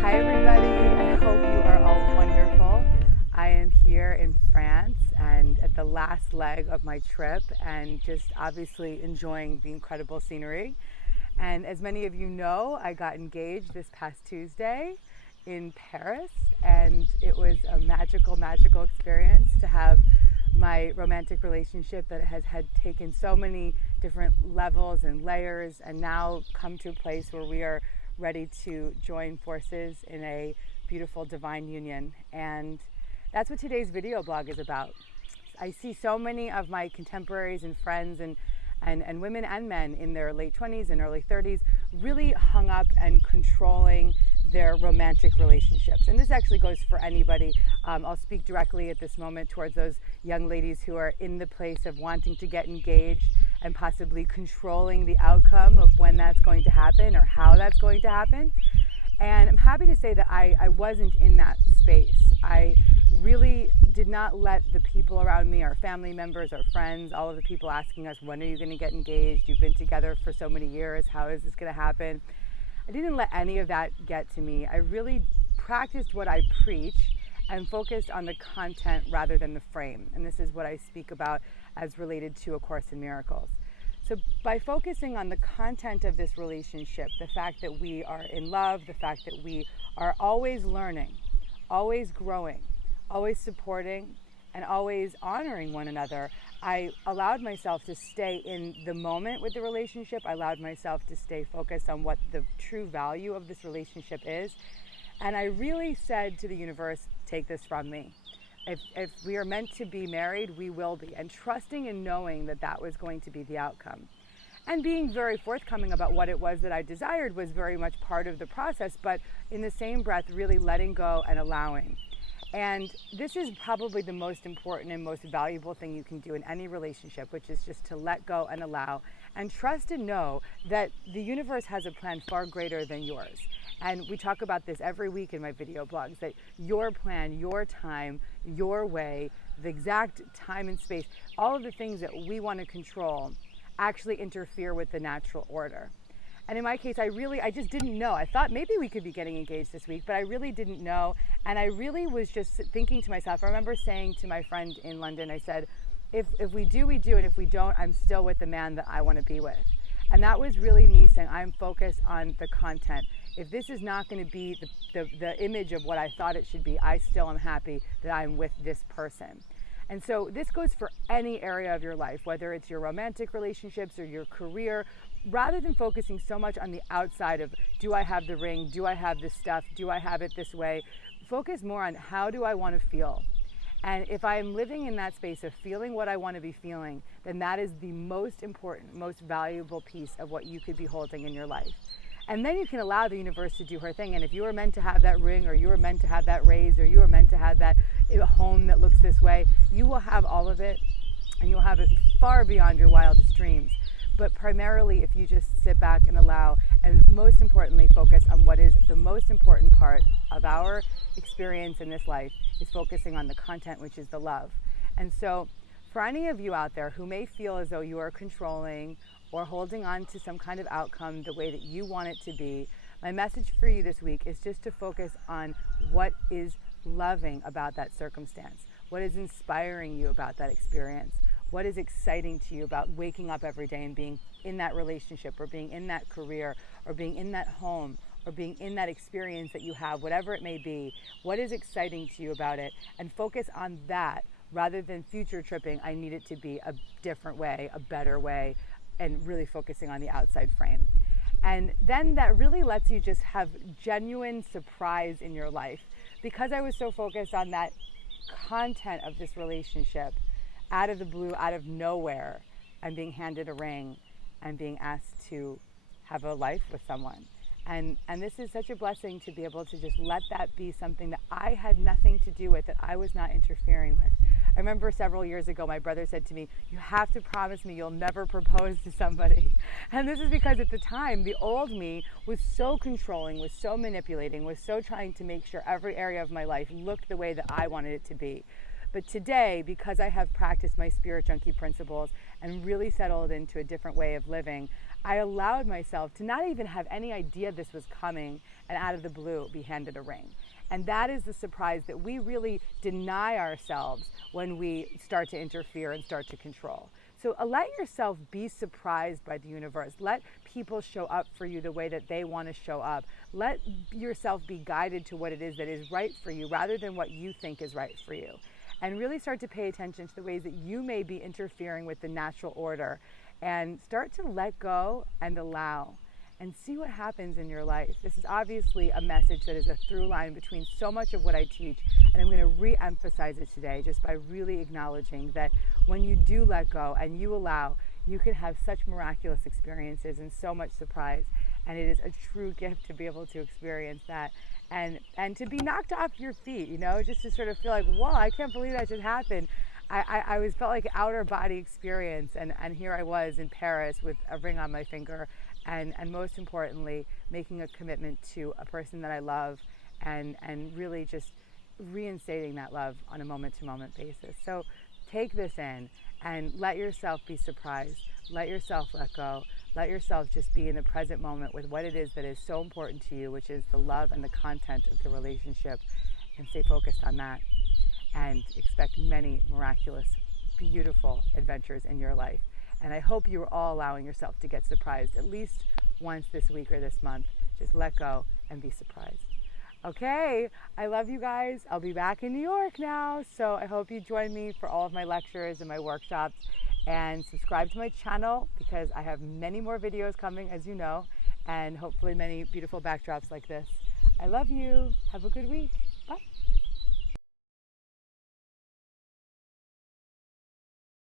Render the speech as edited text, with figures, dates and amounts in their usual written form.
Hi everybody, I hope you are all wonderful. I am here in France and at the last leg of my trip and just obviously enjoying the incredible scenery. And as many of you know, I got engaged this past Tuesday in Paris, and it was a magical experience to have my romantic relationship that has had taken so many different levels and layers and now come to a place where we are ready to join forces in a beautiful divine union. And that's what today's video blog is about. I see so many of my contemporaries and friends and women and men in their late 20s and early 30s really hung up and controlling their romantic relationships. And this actually goes for anybody. I'll speak directly at this moment towards those young ladies who are in the place of wanting to get engaged and possibly controlling the outcome of when that's going to happen or how that's going to happen. And I'm happy to say that I wasn't in that space. I really did not let the people around me, our family members, our friends, all of the people asking us, when are you going to get engaged? You've been together for so many years. How is this going to happen? I didn't let any of that get to me. I really practiced what I preach and focused on the content rather than the frame. And this is what I speak about as related to A Course in Miracles. So by focusing on the content of this relationship, the fact that we are in love, the fact that we are always learning, always growing, always supporting, and always honoring one another, I allowed myself to stay in the moment with the relationship. I allowed myself to stay focused on what the true value of this relationship is. And I really said to the universe, take this from me. If we are meant to be married, we will be. And trusting and knowing that that was going to be the outcome. And being very forthcoming about what it was that I desired was very much part of the process, but in the same breath, really letting go and allowing. And this is probably the most important and most valuable thing you can do in any relationship, which is just to let go and allow and trust and know that the universe has a plan far greater than yours. And we talk about this every week in my video blogs, that your plan, your time, your way, the exact time and space, all of the things that we want to control actually interfere with the natural order. And in my case, I just didn't know. I thought maybe we could be getting engaged this week, but I really didn't know. And I really was just thinking to myself, I remember saying to my friend in London, I said, if we do, we do. And if we don't, I'm still with the man that I want to be with. And that was really me saying, I'm focused on the content. If this is not going to be the image of what I thought it should be, I still am happy that I'm with this person. And so this goes for any area of your life, whether it's your romantic relationships or your career. Rather than focusing so much on the outside of, do I have the ring? Do I have this stuff? Do I have it this way? Focus more on, how do I want to feel? And if I am living in that space of feeling what I want to be feeling, then that is the most important, most valuable piece of what you could be holding in your life. And then you can allow the universe to do her thing. And if you were meant to have that ring, or you were meant to have that raise, or you were meant to have that home that looks this way, you will have all of it, and you'll have it far beyond your wildest dreams. But primarily, if you just sit back and allow, and most importantly, focus on what is the most important part of our experience in this life, is focusing on the content, which is the love. And so for any of you out there who may feel as though you are controlling or holding on to some kind of outcome the way that you want it to be, my message for you this week is just to focus on what is loving about that circumstance, what is inspiring you about that experience. What is exciting to you about waking up every day and being in that relationship, or being in that career, or being in that home, or being in that experience that you have, whatever it may be? What is exciting to you about it? And focus on that rather than future tripping. I need it to be a different way, a better way, and really focusing on the outside frame. And then that really lets you just have genuine surprise in your life. Because I was so focused on that content of this relationship, out of the blue, out of nowhere, I'm being handed a ring and being asked to have a life with someone. And this is such a blessing to be able to just let that be something that I had nothing to do with, that I was not interfering with. I remember several years ago, my brother said to me, you have to promise me you'll never propose to somebody. And this is because at the time, the old me was so controlling, was so manipulating, was so trying to make sure every area of my life looked the way that I wanted it to be. But today, because I have practiced my spirit junkie principles and really settled into a different way of living, I allowed myself to not even have any idea this was coming and out of the blue be handed a ring. And that is the surprise that we really deny ourselves when we start to interfere and start to control. So let yourself be surprised by the universe. Let people show up for you the way that they want to show up. Let yourself be guided to what it is that is right for you rather than what you think is right for you. And really start to pay attention to the ways that you may be interfering with the natural order, and start to let go and allow and see what happens in your life. This is obviously a message that is a through line between so much of what I teach, and I'm going to re-emphasize it today just by really acknowledging that when you do let go and you allow, you can have such miraculous experiences and so much surprise, and it is a true gift to be able to experience that and to be knocked off your feet, you know, just to sort of feel like, whoa, I can't believe that just happened. I was felt like an outer body experience, and here I was in Paris with a ring on my finger, and most importantly, making a commitment to a person that I love, and really just reinstating that love on a moment-to-moment basis. So take this in and let yourself be surprised. Let yourself let go. Let yourself just be in the present moment with what it is that is so important to you, which is the love and the content of the relationship, and stay focused on that. And expect many miraculous, beautiful adventures in your life. And I hope you are all allowing yourself to get surprised at least once this week or this month. Just let go and be surprised. Okay, I love you guys. I'll be back in New York now, so I hope you join me for all of my lectures and my workshops. And subscribe to my channel because I have many more videos coming, as you know, and hopefully many beautiful backdrops like this. I love you. Have a good week.